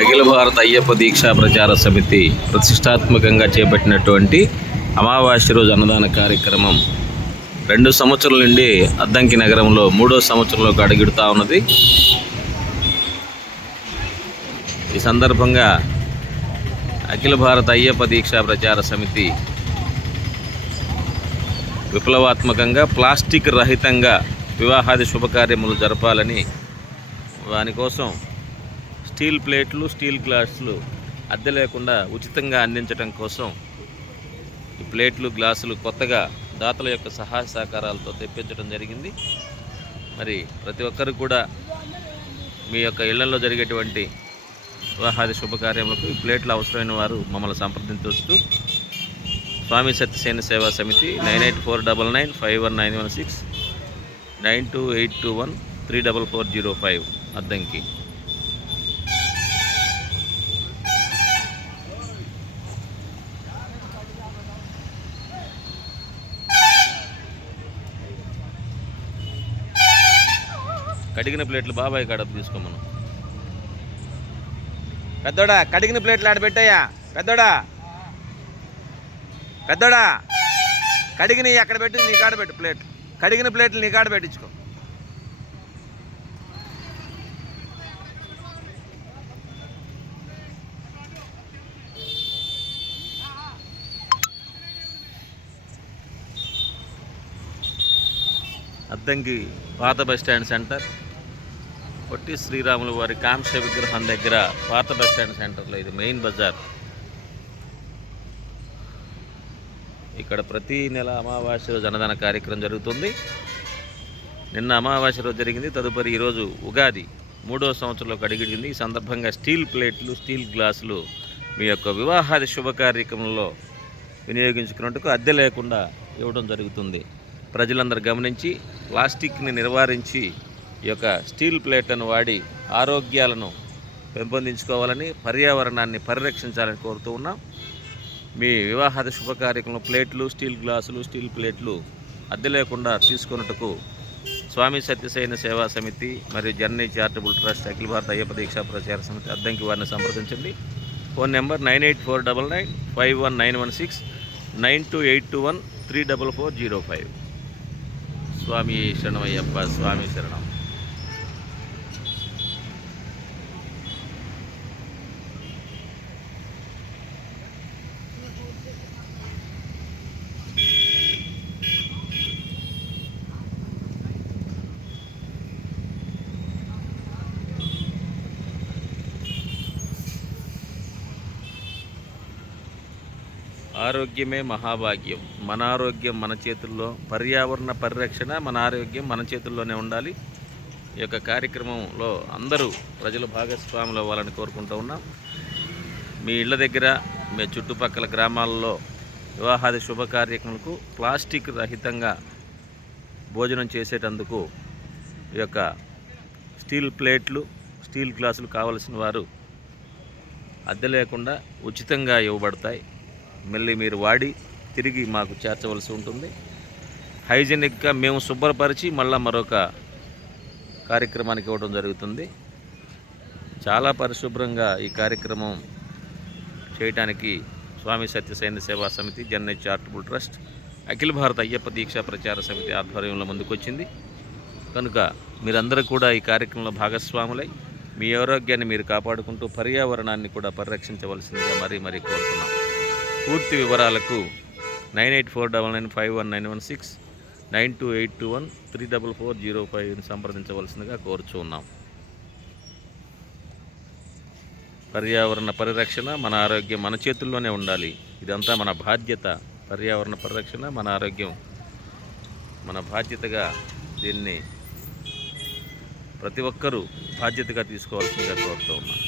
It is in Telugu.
అఖిల భారత అయ్యప్ప దీక్షా ప్రచార సమితి ప్రతిష్టాత్మకంగా చేపట్టినటువంటి అమావాస్య రోజు అన్నదాన కార్యక్రమం 2 సంవత్సరాల నుండి అద్దంకి నగరంలో 3వ సంవత్సరంలోకి అడుగుడుతూ ఉన్నది. ఈ సందర్భంగా అఖిల భారత అయ్యప్ప దీక్షా ప్రచార సమితి విప్లవాత్మకంగా ప్లాస్టిక్ రహితంగా వివాహాది శుభకార్యములు జరపాలని, దానికోసం స్టీల్ ప్లేట్లు, స్టీల్ గ్లాసులు అద్దె లేకుండా ఉచితంగా అందించడం కోసం ఈ ప్లేట్లు, గ్లాసులు కొత్తగా దాతల యొక్క సహాయ సహకారాలతో తెప్పించడం జరిగింది. మరి ప్రతి ఒక్కరు కూడా మీ యొక్క ఇళ్లలో జరిగేటువంటి వివాహాది శుభకార్యములకు ఈ ప్లేట్లు అవసరమైన వారు మమ్మల్ని సంప్రదించవచ్చు. స్వామి సత్యసేన సేవా సమితి 9849951916 9282134405 అద్దంకి. కడిగిన ప్లేట్లు బాబాయ్ కాడ తీసుకోమను. పెద్దోడా కడిగిన ప్లేట్లు ఆడబెట్టాయా? పెద్దోడా కడిగిన అక్కడ పెట్టి నీ కాడ పెట్టు. ప్లేట్లు కడిగిన ప్లేట్లు నీ కాడ పెట్టించుకో. అద్దంకి పాత బస్టాండ్ సెంటర్, పొట్టి శ్రీరాములు వారి కాంస్య విగ్రహం దగ్గర పాత బస్టాండ్ సెంటర్లో ఇది మెయిన్ బజార్. ఇక్కడ ప్రతి నెల అమావాస్య రోజు అన్నదాన కార్యక్రమం జరుగుతుంది. నిన్న అమావాస్య రోజు జరిగింది. తదుపరి ఈరోజు ఉగాది 3వ సంవత్సరంలోకి అడుగుడింది. ఈ సందర్భంగా స్టీల్ ప్లేట్లు, స్టీల్ గ్లాసులు మీ యొక్క వివాహాది శుభకార్యక్రమంలో వినియోగించుకున్నట్టుకు అద్దె లేకుండా ఇవ్వడం జరుగుతుంది. ప్రజలందరూ గమనించి ప్లాస్టిక్ని నివారించి ఈ యొక్క స్టీల్ ప్లేట్లను వాడి ఆరోగ్యాలను పెంపొందించుకోవాలని, పర్యావరణాన్ని పరిరక్షించాలని కోరుతూ ఉన్నాం. మీ వివాహాది శుభకార్యక్రమంలో ప్లేట్లు, స్టీల్ గ్లాసులు, స్టీల్ ప్లేట్లు అద్దె లేకుండా తీసుకున్నట్టుకు స్వామి సత్యసేన సేవా సమితి మరియు జర్నీ చారిటబుల్ ట్రస్ట్, అఖిల భారత అయ్యప్ప దీక్షా ప్రచార సమితి అద్దంకి వారిని సంప్రదించండి. Phone number 9849951916 9282134405. స్వామి శరణమయ్యప్ప, స్వామి శరణం. ఆరోగ్యమే మహాభాగ్యం. మన ఆరోగ్యం మన చేతుల్లో, పర్యావరణ పరిరక్షణ, మన ఆరోగ్యం మన చేతుల్లోనే ఉండాలి. ఈ యొక్క కార్యక్రమంలో అందరూ ప్రజలు భాగస్వాములు అవ్వాలని కోరుకుంటూ ఉన్నాం. మీ ఇళ్ళ దగ్గర, మీ చుట్టుపక్కల గ్రామాల్లో వివాహాది శుభకార్యక్రమాలకు ప్లాస్టిక్ రహితంగా భోజనం చేసేటందుకు ఈ యొక్క స్టీల్ ప్లేట్లు, స్టీల్ గ్లాసులు కావలసిన వారు అద్దె లేకుండా ఉచితంగా ఇవ్వబడతాయి. మళ్ళీ మీరు వాడి తిరిగి మాకు చేర్చవలసి ఉంటుంది. హైజెనిక్గా మేము శుభ్రపరిచి మళ్ళీ మరొక కార్యక్రమానికి ఇవ్వడం జరుగుతుంది. చాలా పరిశుభ్రంగా ఈ కార్యక్రమం చేయడానికి స్వామి సత్యసేన సేవా సమితి, జర్నీ చారిటబుల్ ట్రస్ట్, అఖిల భారత అయ్యప్ప దీక్షా ప్రచార సమితి ఆధ్వర్యంలో ముందుకొచ్చింది. కనుక మీరందరూ కూడా ఈ కార్యక్రమంలో భాగస్వాములై మీ ఆరోగ్యాన్ని మీరు కాపాడుకుంటూ పర్యావరణాన్ని కూడా పరిరక్షించవలసిందిగా మరీ కోరుతున్నాం. పూర్తి వివరాలకు 9849951916 9282134405 సంప్రదించవలసిందిగా కోరుచున్నాం. పర్యావరణ పరిరక్షణ, మన ఆరోగ్యం మన చేతుల్లోనే ఉండాలి. ఇదంతా మన బాధ్యత. పర్యావరణ పరిరక్షణ, మన ఆరోగ్యం మన బాధ్యతగా, దీన్ని ప్రతి ఒక్కరూ బాధ్యతగా తీసుకోవాల్సిందిగా కోరుతూ ఉన్నాం.